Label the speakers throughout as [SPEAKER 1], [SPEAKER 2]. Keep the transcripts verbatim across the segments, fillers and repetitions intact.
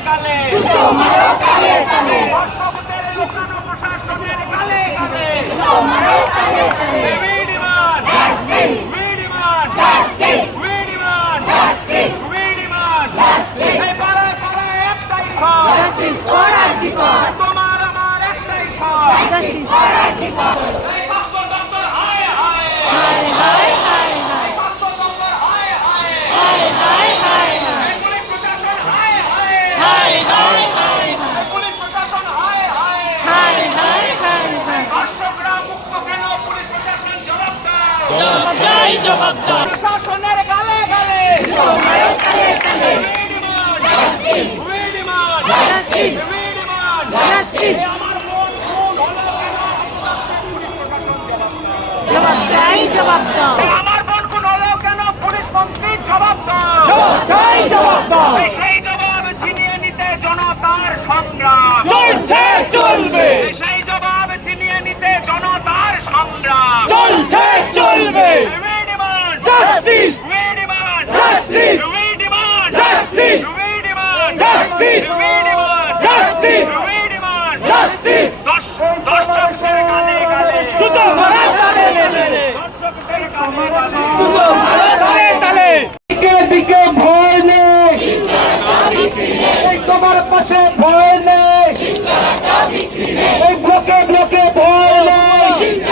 [SPEAKER 1] গালে
[SPEAKER 2] জুতো মারো গালে গালে
[SPEAKER 1] দর্শকদের লুকানো প্রশাসনের গালে গালে
[SPEAKER 2] জুতো মারো গালে গালে
[SPEAKER 1] We demand
[SPEAKER 2] justice
[SPEAKER 1] We demand
[SPEAKER 2] justice
[SPEAKER 1] We demand
[SPEAKER 2] justice
[SPEAKER 1] We demand
[SPEAKER 2] justice
[SPEAKER 1] এই পাড়ায় পাড়ায় একটাই স্বর
[SPEAKER 2] জাস্টিস ফর আর্জিকর
[SPEAKER 1] তোমার আমার একটাই স্বর
[SPEAKER 2] জাস্টিস ফর আর্জিকর
[SPEAKER 1] এই স্বাস্থ্য দপ্তর হায় হায়
[SPEAKER 2] হায় হায় হায় হায়
[SPEAKER 1] স্বাস্থ্য দপ্তর হায় হায়
[SPEAKER 2] হায় হায় হায় হায়
[SPEAKER 1] এই পুলিশ প্রশাসন হায় হায়
[SPEAKER 2] হায় হায় হায়
[SPEAKER 1] এই পুলিশ প্রশাসন হায় হায়
[SPEAKER 2] হায় হায় হায় হায়
[SPEAKER 1] দর্শকরা মুক্ত কেন পুলিশ প্রশাসন জবাব দাও
[SPEAKER 2] জবাব চাই জবাব দাও
[SPEAKER 1] প্রশাসনের গালে গালে
[SPEAKER 2] জুতো মারো গালে গালে
[SPEAKER 1] We demand
[SPEAKER 2] justice
[SPEAKER 1] We demand
[SPEAKER 2] justice
[SPEAKER 1] We demand
[SPEAKER 2] justice
[SPEAKER 1] আমার মন খুন হলো কেন পুলিশ প্রশাসন জবাব দাও
[SPEAKER 2] জবাব চাই জবাব দাও
[SPEAKER 1] আমার মন খুন হলো কেন পুলিশ মন্ত্রী জবাব দাও
[SPEAKER 2] জবাব চাই জবাব দাও
[SPEAKER 1] সেই জবাব ছিনিয়ে নিতে জনতার সংগ্রাম
[SPEAKER 2] চলছে চলবে
[SPEAKER 1] সেই জবাব ছিনিয়ে নিতে জনতার সংগ্রাম
[SPEAKER 2] চলছে চলবে
[SPEAKER 1] We demand
[SPEAKER 2] justice
[SPEAKER 1] We demand
[SPEAKER 2] justice
[SPEAKER 1] We demand
[SPEAKER 2] justice
[SPEAKER 1] We demand
[SPEAKER 2] justice
[SPEAKER 1] We demand
[SPEAKER 2] justice
[SPEAKER 1] We demand
[SPEAKER 2] justice
[SPEAKER 1] দর্শক দর্শকদের গালে গালে
[SPEAKER 2] জুতো মারো গালে গালে
[SPEAKER 1] দর্শকদের গালে গালে
[SPEAKER 2] জুতো মারো গালে গালে
[SPEAKER 1] দিকে দিকে ভয় নেই এই তোমার পাশে ভয় নেই এই ব্লকে ব্লকে ভয় নেই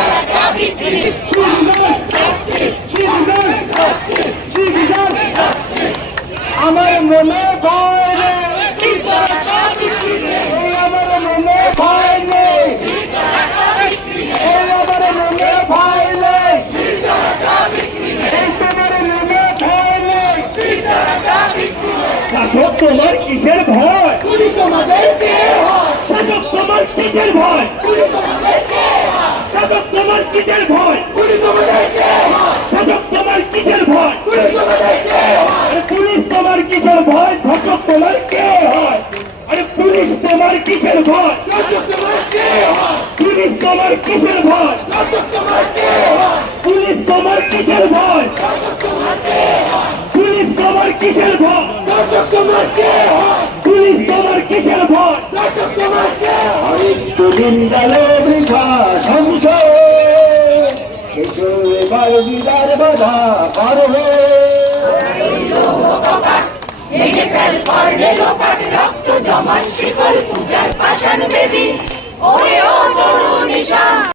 [SPEAKER 1] আমার মনে ভয় নেই এই আমার মনে ভয় নেই এই আমার মনে ভয় নেই এই তোমার মনে ভয় নেই শাসক তোমার কিসের ভয় শাসক তোমার কিসের ভয় শাসক তোমার কিসের ভয় শাসক তোমার কিসের ভয় আরে পুলিশ তোমার কিসের ভয় শাসক তোমার কে হয় আরে পুলিশ তোমার কিসের ভয় পুলিশ তোমার কিসের ভয় পুলিশ তোমার কিসের ভয় পুলিশ তোমার কিসের ভয় পুলিশ তোমার কিসের ভয় দুদিন গেলে বৃথা সংশয় এসো এবার বিদার বাধা পার হয়ে
[SPEAKER 2] ভেঙে ফেল করলে লোপাট রক্ত জমান শিকল পূজার পাষাণ বেদী ওরে ও তরুণ ঈশা